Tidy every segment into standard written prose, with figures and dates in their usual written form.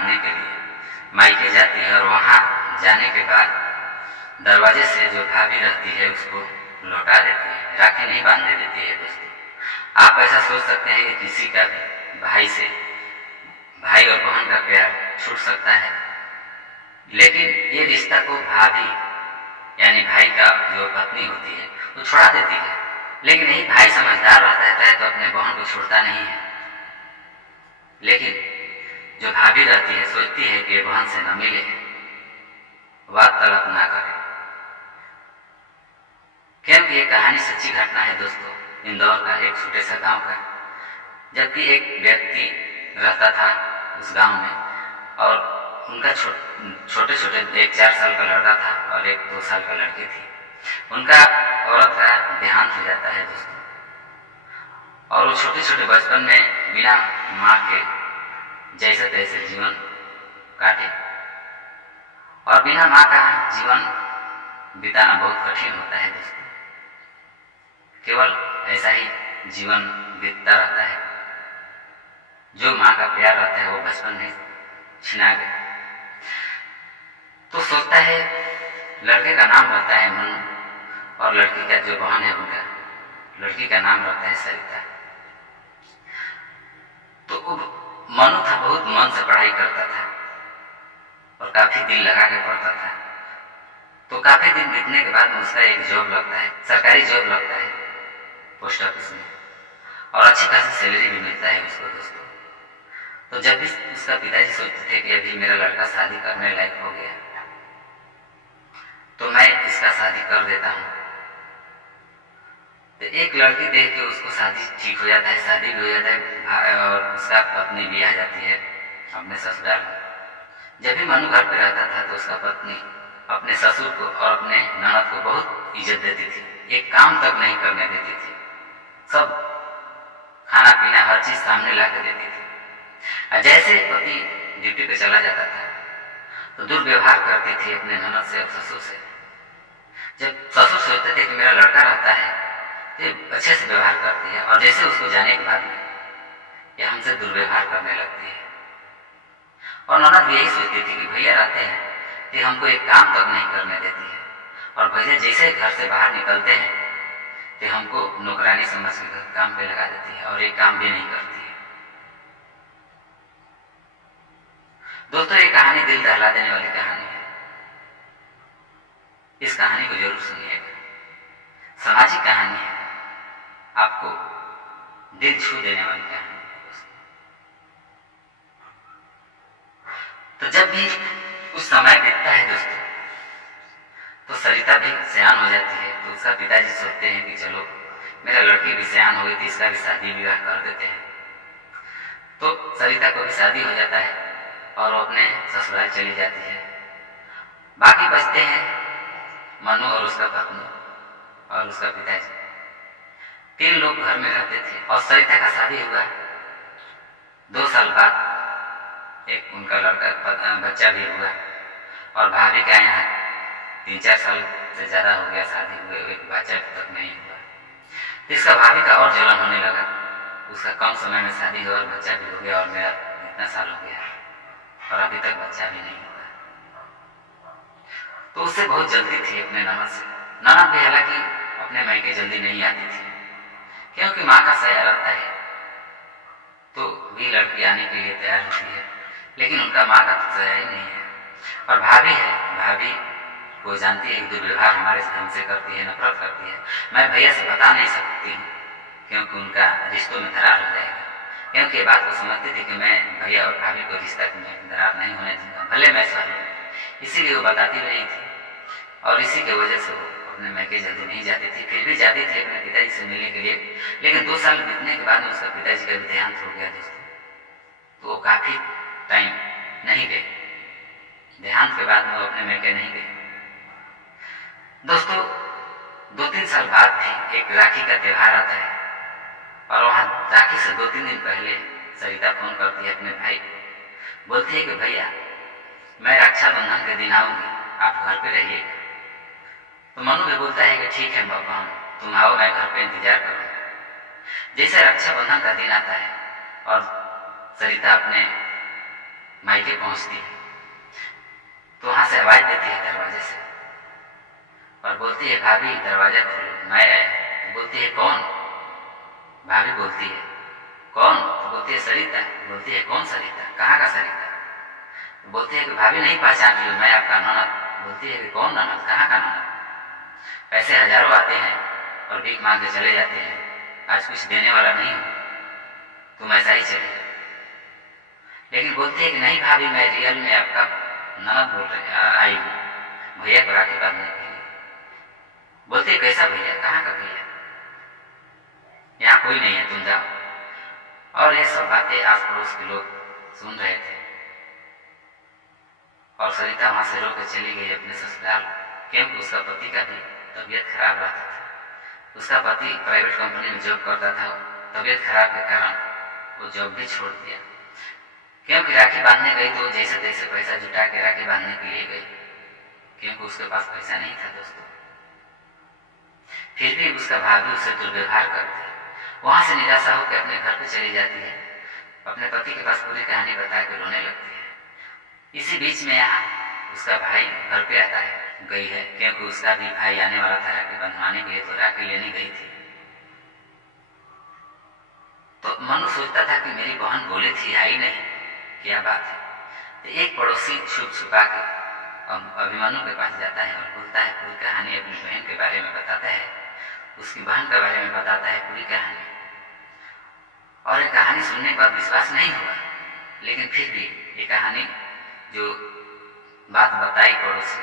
बांधने के लिए मायके जाती है और वहाँ जाने के बाद दरवाजे से जो भाभी रहती है उसको लौटा देती है, राखी नहीं बांधने देती है। दोस्तों, आप ऐसा सोच सकते हैं कि किसी का भी भाई और बहन का प्यार छूट सकता है, लेकिन ये रिश्ता को भाभी यानी भाई का जो पत्नी होती है वो छुड़ा देती है। लेकिन यही भाई समझदार रहता है तो अपने बहन को छोड़ता नहीं है, लेकिन जो भाभी रहती है सोचती है कि बहन से न मिले, वार्तालाप ना करे। क्योंकि ये कहानी सच्ची घटना है दोस्तों, इंदौर का एक छोटे सा गांव का। जबकि एक व्यक्ति रहता था उस गांव में और उनका छोटे 1-4 साल का लड़का था और एक 2 साल का लड़की थी। उनका औरत का देहांत हो जाता है दोस्तों, और वो छोटे बचपन में बिना माँ के जैसे तैसे जीवन काटे, और बिना माँ का जीवन बिताना बहुत कठिन होता है दोस्तों। केवल ऐसा ही जीवन बीतता रहता है, जो माँ का प्यार रहता है वो बचपन में छिना गया। तो सोचता है, लड़के का नाम रहता है मनु और लड़की का जो बहन है उनका, लड़की का नाम रहता है सरिता। तो मनु था, बहुत मन से पढ़ाई करता था और काफी दिल लगा के पढ़ता था। तो काफी दिन बीतने के बाद उसका एक जॉब लगता है, सरकारी जॉब लगता है पोस्ट ऑफिस में, और अच्छी खासी सैलरी भी मिलता है उसको दोस्तों। तो जब भी उसका पिताजी सोचते थे कि अभी मेरा लड़का शादी करने लायक हो गया तो मैं इसका शादी कर देता हूँ, तो एक लड़की देख के उसको शादी ठीक हो जाता है, शादी भी हो जाता है और उसका पत्नी भी आ जाती है अपने ससुराल में। जब भी मनु घर पे रहता था तो उसका पत्नी अपने ससुर को और अपने ननद को बहुत इज्जत देती थी, एक काम तक नहीं करने देती थी, सब खाना पीना हर चीज सामने ला के देती थी। जैसे पति ड्यूटी पे चला जाता था तो दुर्व्यवहार करती थी अपने ननद से और ससुर से। जब ससुर सोचते थे कि मेरा लड़का रहता है तो अच्छे से व्यवहार करती है, और जैसे उसको जाने के बाद में ये हमसे दुर्व्यवहार करने लगती है। और ननद भी यही सोचती थी कि भैया रहते हैं कि हमको एक काम तक नहीं करने देती है, और भैया जैसे घर से बाहर निकलते हैं तो हमको नौकरानी समझ के काम पे लगा देती है और एक काम भी नहीं करती है। दोस्तों, ये कहानी दिल दहला देने वाली कहानी है, इस कहानी को जरूर सुनिएगा। सामाजिक कहानी है, आपको दिल छू देने वाली कहानी है दोस्तों। तो जब भी कुछ समय बीतता है दोस्तों तो सरिता भी सयान हो जाती है। तो उसका पिताजी सोचते हैं कि चलो मेरा लड़की भी सयान हो गई थी, इसका भी शादी विवाह कर देते हैं। तो सरिता को भी शादी हो जाता है और वो अपने ससुराल चली जाती है। बाकी बचते हैं मनु और उसका पत्नी और उसका पिताजी, 3 लोग घर में रहते थे। और सरिता का शादी हुआ 2 साल बाद एक उनका लड़का बच्चा भी हुआ, और भाभी का यहाँ 3-4 साल से ज्यादा हो गया शादी हुए, एक बच्चा तक नहीं हुआ। तो इसका भाभी का और जलन होने लगा, उसका कम समय में शादी हुआ और बच्चा भी हो गया, और मेरा इतना साल हो गया और अभी तक बच्चा भी नहीं हुआ। तो उससे बहुत जल्दी थी अपने ननद से। ननद भी हालांकि अपने मायके जल्दी नहीं आती थी, क्योंकि माँ का सया रहता है तो भी लड़की आने के लिए तैयार होती है, लेकिन उनका माँ का तो सया ही नहीं है। और भाभी है, भाभी वो जानती है दुर्व्यवहार हमारे हमसे करती है, नफरत करती है। मैं भैया से बता नहीं सकती हूँ क्योंकि उनका रिश्तों में दरार हो जाएगा, क्योंकि ये बात वो समझती थी कि मैं भैया और भाभी को रिश्ता में दरार नहीं होने दूंगा, भले मैं सह लूँ। इसीलिए वो बताती नहीं थी, और इसी की वजह से वो अपने मायके जल्दी नहीं जाती थी। फिर भी जाती थी अपने पिताजी से मिलने के लिए, लेकिन 2 साल बीतने के बाद उसका पिताजी का देहांत हो गया दोस्तों। तो वो काफी टाइम नहीं गई, देहांत के बाद वो अपने मायके नहीं गई दोस्तों। 2-3 साल बाद भी एक राखी का त्योहार आता है, और वहां राखी से 2-3 दिन पहले सरिता फोन करती है अपने भाई को, बोलती है कि भैया मैं रक्षाबंधन के दिन आऊंगी, आप घर पे रहिएगा। तो मनु भी बोलता है कि ठीक है बाबा, तुम आओ, मैं घर पे इंतजार करूंगा। जैसे रक्षाबंधन का दिन आता है और सरिता अपने मायके पहुंचती है तो वहां से आवाज देती है दरवाजे से और बोलती है, भाभी दरवाजा खोलो, मैं आया। बोलती है, कौन? भाभी बोलती है, कौन? तो बोलती है, सरिता। बोलती है, कौन सरिता? कहाँ का सरिता? तो बोलती है कि भाभी नहीं पहचान रही हो, मैं आपका ननद। बोलती है कि कौन ननद? कहाँ का ननद? ऐसे हजारों आते हैं और भीख मांग के चले जाते हैं, आज कुछ देने वाला नहीं हूं, तुम ऐसा ही चले जाओ। लेकिन बोलती है कि नहीं भाभी, मैं रियल में आपका ननद बोल रही आई हूँ भैया को राखी बांधने के लिए। बोलती है, कैसा भैया? कहाँ का भैया? यहाँ कोई नहीं है, तुम जाओ। और ये सब बातें आस पड़ोस के लोग सुन रहे थे और सरिता वहां से रोक चली गई अपने ससुराल, क्योंकि उसका पति का भी तबीयत खराब रहता था। उसका पति प्राइवेट कंपनी में जॉब करता था, तबीयत खराब के कारण वो जॉब भी छोड़ दिया। क्योंकि राखी बांधने गई तो जैसे तैसे पैसा जुटा के राखी बांधने के लिए गई, क्योंकि उसके पास पैसा नहीं था दोस्तों। फिर भी उसका भाभी उससे दुर्व्यवहार करती है। वहां से निराशा होकर अपने घर पे चली जाती है, अपने पति के पास पूरी कहानी बता के रोने लगती है। इसी बीच में उसका भाई घर पे आता है, गई है, क्योंकि उसका भी भाई आने वाला था राखी बंधवाने के लिए, तो राखी लेने गई थी। तो मनु सोचता था कि मेरी बहन बोली थी, आई नहीं, क्या बात है। तो एक पड़ोसी छुप छुपा के अभिमन्यु के पास जाता है और बोलता है पूरी कहानी, अपनी बहन के बारे में बताता है, उसकी बहन के बारे में बताता है पूरी कहानी। और ये कहानी सुनने पर विश्वास नहीं हुआ, लेकिन फिर भी ये कहानी जो बात बताई पड़ोसी,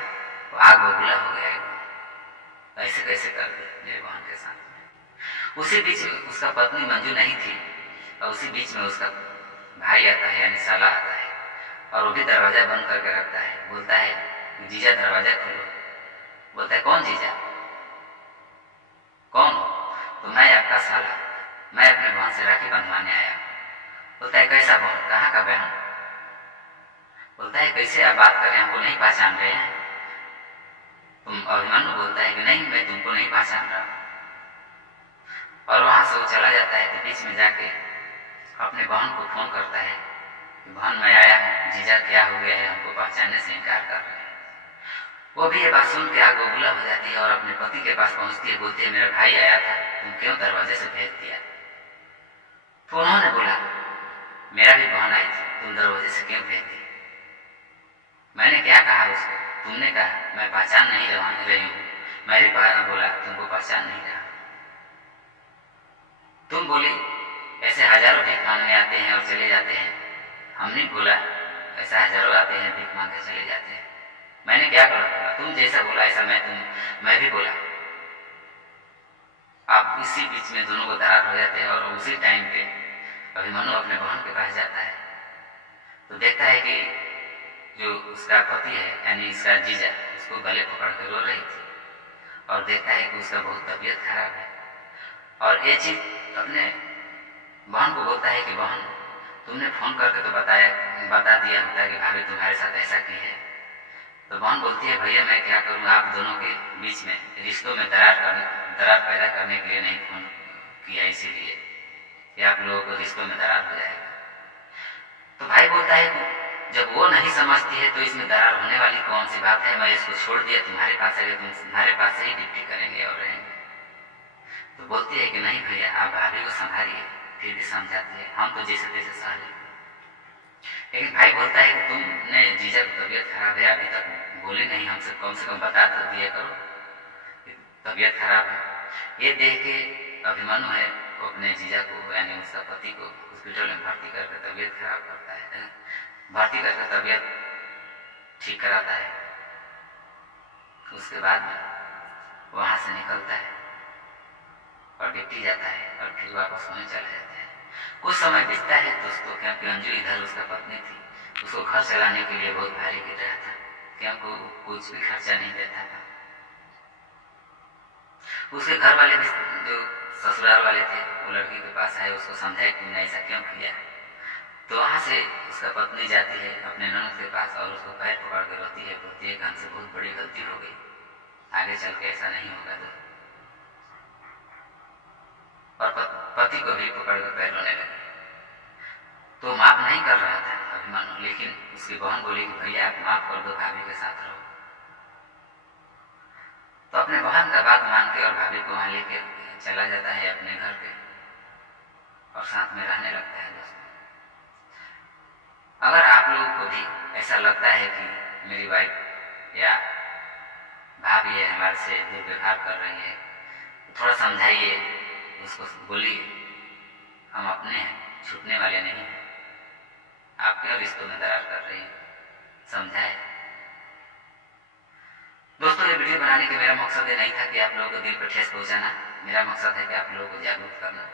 वो आग बबूला हो गया। ऐसे कैसे कर दे मेरे बहन के साथ में। उसी बीच उसका पत्नी मंजू नहीं थी और उसी बीच में उसका भाई आता है, यानी साला आता है, और वो भी दरवाजा बंद करके रखता है। बोलता है, जीजा दरवाजा खोलो। बोलता है, कौन जीजा? कौन? तो मैं आपका साला, मैं अपने बहन से राखी बंधवाने आया। बोलता है, कैसा बहन? कहाँ का बहन? बोलता है, कैसे आप बात कर रहे हैं, हमको नहीं पहचान रहे हैं तुम? अभिमन्यु बोलता है कि नहीं, मैं तुमको नहीं पहचान रहा। और वहां से वो चला जाता है। तो बीच में जाके अपने बहन को फोन करता है, बहन मैं आया हूँ, जीजा क्या हो गया है, हमको पहचानने से इनकार कर रहे हैं। वो भी ये बात सुन के आग बबूला हो जाती है और अपने पति के पास पहुंचती है। बोलती है, मेरा भाई आया था, तुम क्यों दरवाजे से भेज दिया? तो उन्होंने बोला, मेरा भी बहन आई थी, तुम दरवाजे से क्यों भेज दी? मैंने क्या कहा उसको? तुमने कहा मैं पहचान नहीं रही हूँ। मैं भी बोला तुमको पहचान नहीं रहा। तुम बोली ऐसे हजारों भीख मांगने आते हैं और चले जाते हैं। हमने बोला ऐसा हजारों आते हैं, भीख मांग के चले जाते हैं। मैंने क्या गलत बोला? तुम जैसा बोला ऐसा मैं भी बोला। अब इसी बीच में दोनों को दरार हो जाते हैं और उसी टाइम पे अभिमन्यु अपने बहन के पास जाता है तो देखता है कि जो उसका पति है, यानी इसका जीजा, उसको गले पकड़ के रो रही थी और देखता है कि उसका बहुत तबीयत खराब है। और ये चीज अपने बहन को बोलता है कि बहन तुमने फोन करके तो बता दिया होता कि भाभी तुम्हारे साथ ऐसा की है। तो बहन बोलती है, भैया मैं क्या करूँ, आप दोनों के बीच में रिश्तों में दरार पैदा करने के लिए नहीं फोन किया, इसीलिए कि आप लोगों को रिश्तों में दरार हो जाएगा। तो भाई बोलता है कि जब वो नहीं समझती है तो इसमें दरार होने वाली कौन सी बात है, मैं इसको छोड़ दिया तुम्हारे पास है, तुम तुम्हारे पास से ही ड्यूटी करेंगे और रहेंगे। तो बोलती है कि नहीं भैया, आप भाभी को संभालिए। फिर भी समझाती है, हम तो जैसे तैसे सह लेंगे। लेकिन भाई बोलता है कि तुमने जीजा की तबीयत खराब है, अभी तक बोले नहीं हमसे, कम से कम बता तो दिया करो तबीयत खराब है। ये देख के अभिमन्यु है वो अपने जीजा को, यानी उसका पति को हॉस्पिटल में भर्ती करके तबीयत खराब करता है, भर्ती करके तबीयत ठीक कराता है। उसके बाद में वहां से निकलता है और ड्यूटी जाता है और फिर वापस होने चला जाता है। कुछ समय बीतता है दोस्तों, क्योंकि अंजू इधर उसका पत्नी थी, उसको घर चलाने के लिए बहुत भारी गिर रहा था, क्योंकि कुछ भी खर्चा नहीं देता था। उसके घर वाले भी जो ससुराल वाले थे वो लड़की के पास आए, उसको समझाए कि तुमने ऐसा क्यों किया। तो वहां से उसका पत्नी जाती है अपने ननद के पास और उसको पैर पकड़ के रोती है, बोलती है कि हमसे बहुत बड़ी गलती हो गई, आगे चल के ऐसा नहीं होगा। और पति को भी पकड़ कर पैर रोने लगे। तो माफ नहीं कर रहा था मानो, लेकिन उसकी बहन बोली कि भैया आप माफ कर दो, भाभी के साथ रहो। तो अपने बहन का बात मान के और भाभी को वहां लेके चला जाता है अपने घर पे और साथ में रहने लगता है। दोस्तों, अगर आप लोगों को भी ऐसा लगता है कि मेरी वाइफ या भाभी है हमारे से दुर्व्यवहार कर रही है, तो थोड़ा समझाइए, उसको बोलिए हम अपने हैं, छूटने वाले नहीं हैं, आप क्यों रिश्तों में दरार कर रही हैं, समझाए। दोस्तों, ये वीडियो बनाने का मेरा मकसद ये नहीं था कि आप लोगों को दिल पर ठेस पहुंचाना, मेरा मकसद है कि आप लोगों को जागरूक करना।